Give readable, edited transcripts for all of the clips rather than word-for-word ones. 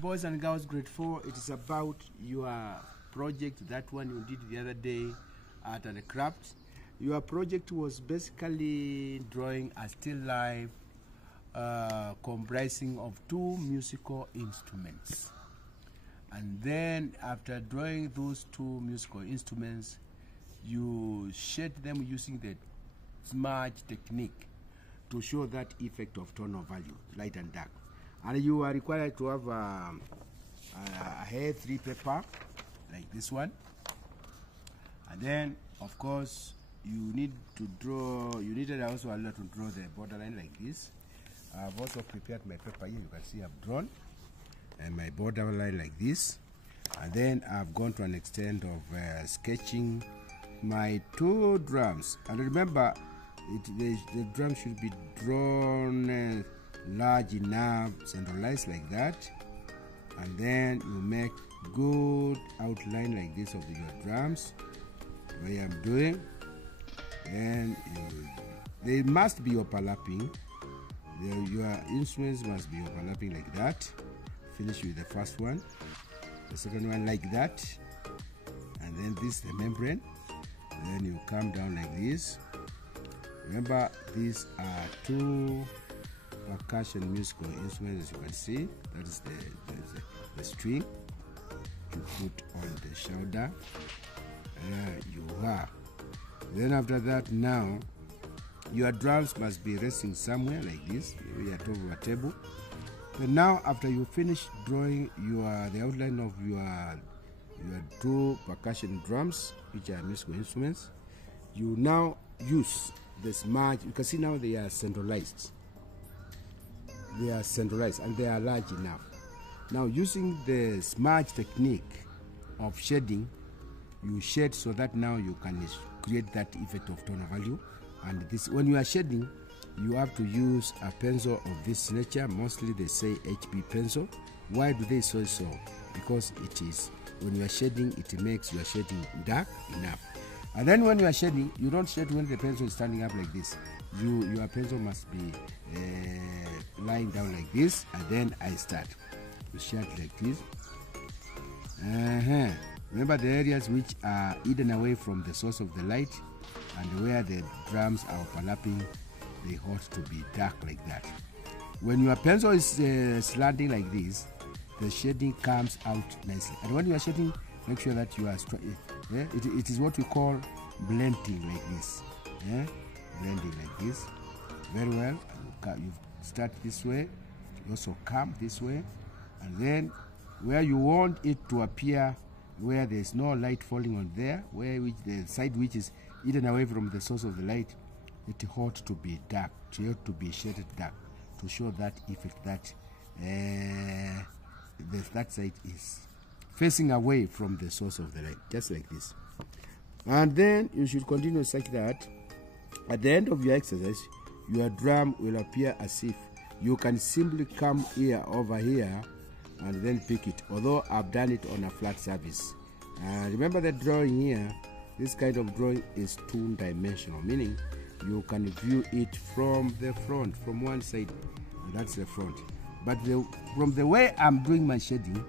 boys and girls, grade 4, it is about your project, that one you did the other day at the craft. Your project was basically drawing a still life comprising of 2 musical instruments. And then after drawing those 2 musical instruments, you shade them using the Smidge technique to show that effect of tonal value, light and dark. And you are required to have a A3 paper like this one. And then, of course, you need to draw, you needed also a lot to draw the borderline like this. I've also prepared my paper here. You can see I've drawn and my borderline like this. And then I've gone to an extent of sketching my 2 drums. And remember, the drum should be drawn large enough, centralized like that, and then you make good outline like this of your drums, the way I'm doing, and they must be overlapping. Your instruments must be overlapping like that. Finish with the first one, the second one like that, and then this the membrane. Then you come down like this. Remember, these are 2 percussion musical instruments, as you can see. That is the string to put on the shoulder. You are. Then after that, now your drums must be resting somewhere like this, maybe at top of a table. Then now, after you finish drawing the outline of your 2 percussion drums, which are musical instruments, you now use the Smidge. You can see now they are centralized. They are centralized and they are large enough. Now, using the Smidge technique of shading, you shade so that now you can create that effect of tonal value. And this, when you are shading, you have to use a pencil of this nature. Mostly they say HB pencil. Why do they say so? Because it is, when you are shading, it makes your shading dark enough. And then when you are shading, you don't shade when the pencil is standing up like this. Your pencil must be lying down like this, and then I start to shade like this. Remember the areas which are hidden away from the source of the light, and where the drums are overlapping, they ought to be dark like that. When your pencil is slanting like this, the shading comes out nicely. And when you are shading, make sure that you are it is what we call blending like this. Blending like this. Very well. You start this way, you also come this way, and then where you want it to appear, where there's no light falling on there, the side which is hidden away from the source of the light, it ought to be dark. It ought to be shaded dark to show that effect that that side is facing away from the source of the light, just like this. And then you should continue such that at the end of your exercise, your drum will appear as if you can simply come here over here and then pick it, although I've done it on a flat surface. Remember the drawing here, this kind of drawing is 2-dimensional, meaning you can view it from the front, from one side, and that's the front. But from the way I'm doing my shading,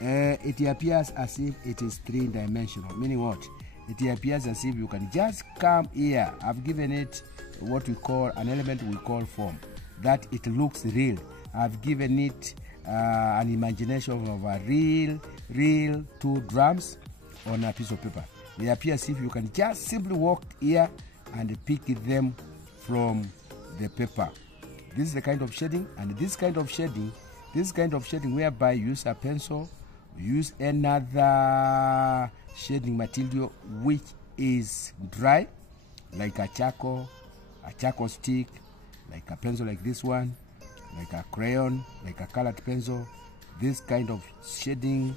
it appears as if it is 3-dimensional, meaning what? It appears as if you can just come here. I've given it what we call, an element we call form, that it looks real. I've given it an imagination of a real 2 drums on a piece of paper. They appear as if you can just simply walk here and pick them from the paper. This is the kind of shading, and this kind of shading whereby you use a pencil, use another shading material which is dry, like a charcoal stick, like a pencil like this one, like a crayon, like a colored pencil. This kind of shading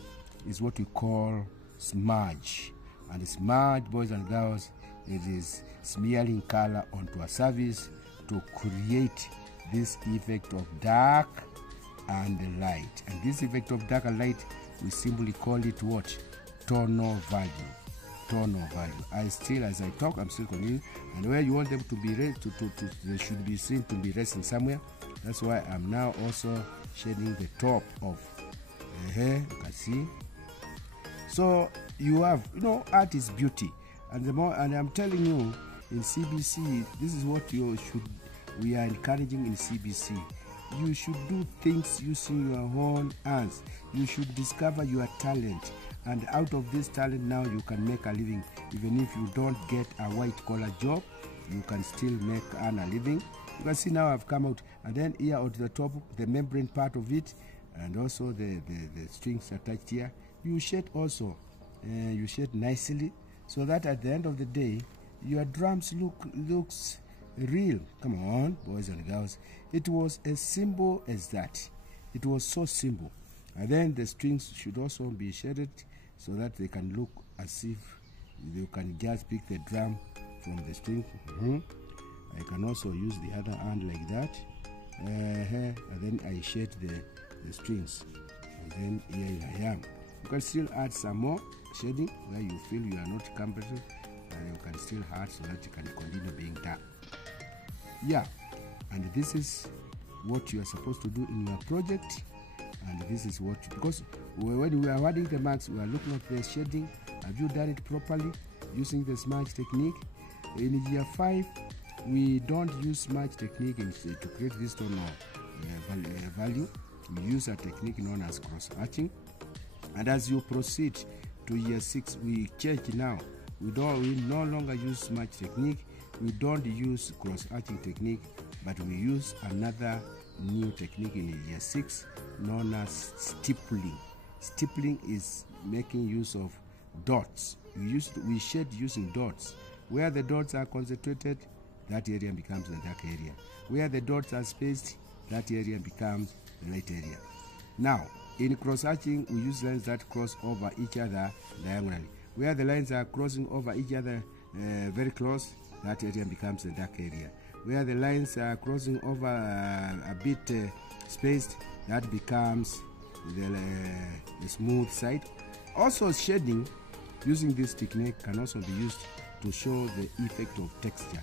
is what we call smudge. And the smudge, boys and girls, it is smearing color onto a surface to create this effect of dark and light. And this effect of dark and light, we simply call it what? Tonal value. Tonal value. As I talk, I'm still continuing. And where you want them to be raised, they should be seen to be resting somewhere. That's why I'm now also shading the top of you can see. So you have, art is beauty, and I'm telling you, in CBC, this is what we are encouraging in CBC. You should do things using your own hands. You should discover your talent, and out of this talent now you can make a living. Even if you don't get a white collar job, you can still earn a living. You can see now I've come out, and then here at the top, the membrane part of it, and also the strings attached here. You shade also, you shade nicely, so that at the end of the day, your drums looks real. Come on, boys and girls. It was as simple as that. It was so simple. And then the strings should also be shaded so that they can look as if you can just pick the drum from the string. I can also use the other hand like that, and then I shade the strings, and then here I am. You can still add some more shading where you feel you are not comfortable, and you can still add so that you can continue being done. Yeah, and this is what you are supposed to do in your project, and this is what, because when we are adding the marks, we are looking at the shading. Have you done it properly using the Smidge technique? In year 5, we don't use Smidge technique to create this tone value. We use a technique known as cross hatching, and as you proceed to year 6, we change now. We no longer use Smidge technique. We don't use cross hatching technique, but we use another new technique in year 6 known as stippling. Stippling is making use of dots. We shade using dots. Where the dots are concentrated, that area becomes the dark area. Where the dots are spaced, that area becomes the light area. Now, in cross hatching, we use lines that cross over each other diagonally. Where the lines are crossing over each other very close, that area becomes the dark area. Where the lines are crossing over a bit spaced, that becomes the smooth side. Also, shading using this technique can also be used to show the effect of texture.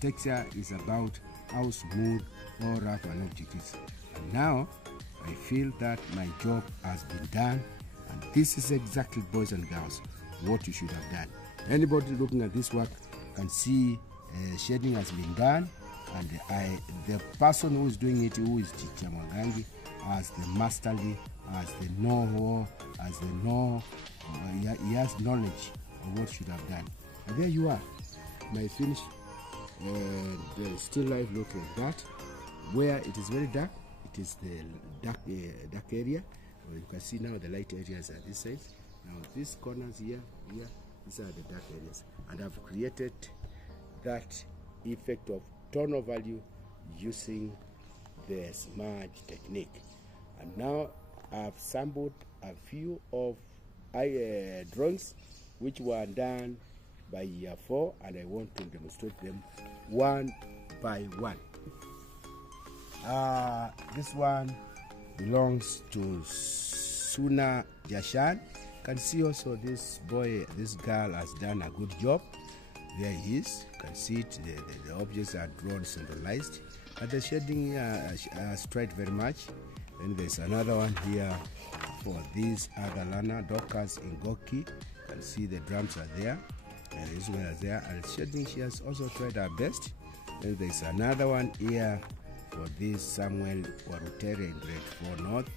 Texture is about how smooth or rough an object is. And now I feel that my job has been done, and this is exactly, boys and girls, what you should have done. Anybody looking at this work can see shading has been done, and the person who is doing it, who is Teacher Mwangangi, has the masterly, has the know-how, has the he has knowledge of what should have done. And there you are, my finished the still life look like that. Where it is very dark, it is the dark area. You can see now the light areas are this side. Now these corners here, these are the dark areas, and I've created that effect of tonal value using the Smidge technique. And now I've sampled a few of drawings which were done by year 4, and I want to demonstrate them one by one. This one belongs to Suna Jashan. You can see also this girl has done a good job. There he is. You can see it, the objects are drawn centralized, and the shading has tried very much. Then there's another one here for this other learner, Dorcas in Goki. You can see the drums are there, and this one is there, and shading, she has also tried her best. Then there's another one here for this Samuel Warutere in grade 4 North.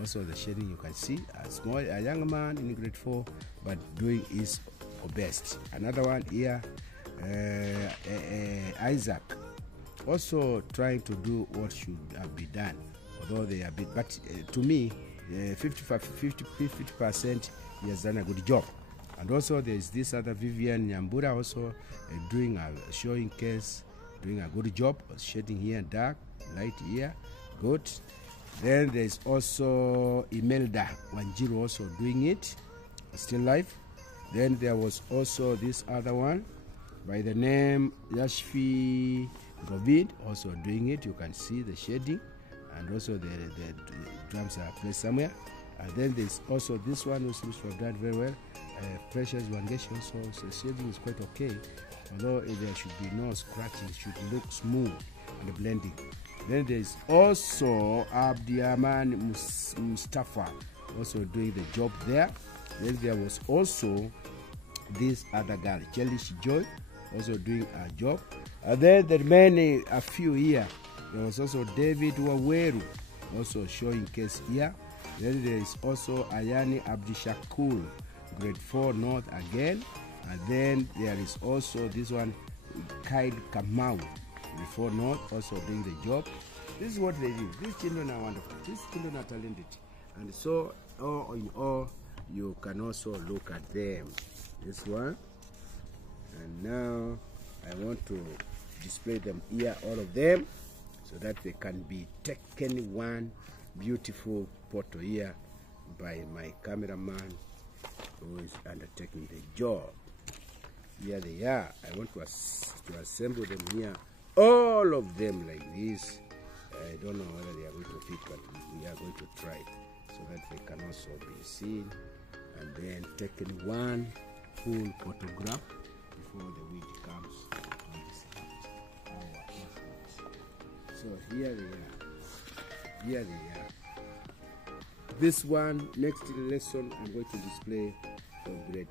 Also the shading, you can see a young man in grade 4, but doing his best. Another one here, Isaac, also trying to do what should have been done, although they are bit, but to me 50% he has done a good job. And also there's this other Vivian Nyambura also doing a showing case, doing a good job, shading here dark, light here, good. Then there's also Imelda Wanjiru also doing it, still live. Then there was also this other one by the name Yashfi Rovid also doing it. You can see the shading, and also the drums are placed somewhere. And then there's also this one who seems to have done very well, Precious Wangeshi also. So shading is quite okay, although there should be no scratching, it should look smooth and blending. Then there is also Abdiaman Mustafa also doing the job there. Then there was also this other girl, Chelish Joy, also doing a job. And then the remaining a few here. There was also David Waweru also showing case here. Then there is also Ayani Abdishakul, grade 4 North again. And then there is also this one, Kaid Kamau, grade 4 North, also doing the job. This is what they do. These children are wonderful. These children are talented. And so, all in all, you can also look at them. This one. And now, I want to display them here, all of them, so that they can be taken one beautiful photo here by my cameraman who is undertaking the job. Here they are. I want to assemble them here, all of them like this. I don't know whether they are going to fit, but we are going to try so that they can also be seen and then taken one full photograph before the wind comes on this side. So here they are. Here they are. This one, next lesson, I'm going to display for grade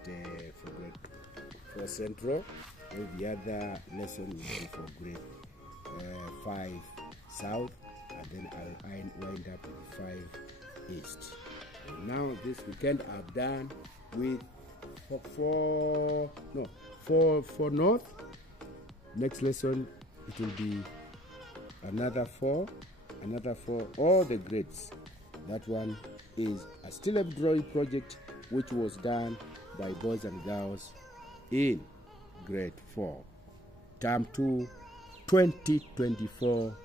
4 Central, and the other lesson will be for grade 5 South, and then I'll wind up with 5 East. And now this weekend I've done with 4 North. Next lesson it will be another 4, all the grades. That one is a still a drawing project which was done by boys and girls in grade 4, term 2, 2024,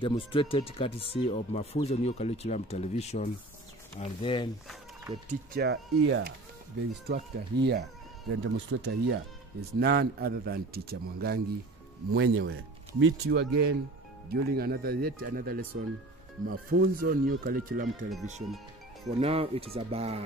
demonstrated courtesy of Mafunzo New Curriculum Television. And then the teacher here, the instructor here, the demonstrator here is none other than Teacher Mwangangi mwenyewe. Meet you again during yet another lesson, Mafunzo New Curriculum Television. For now, it is a bye.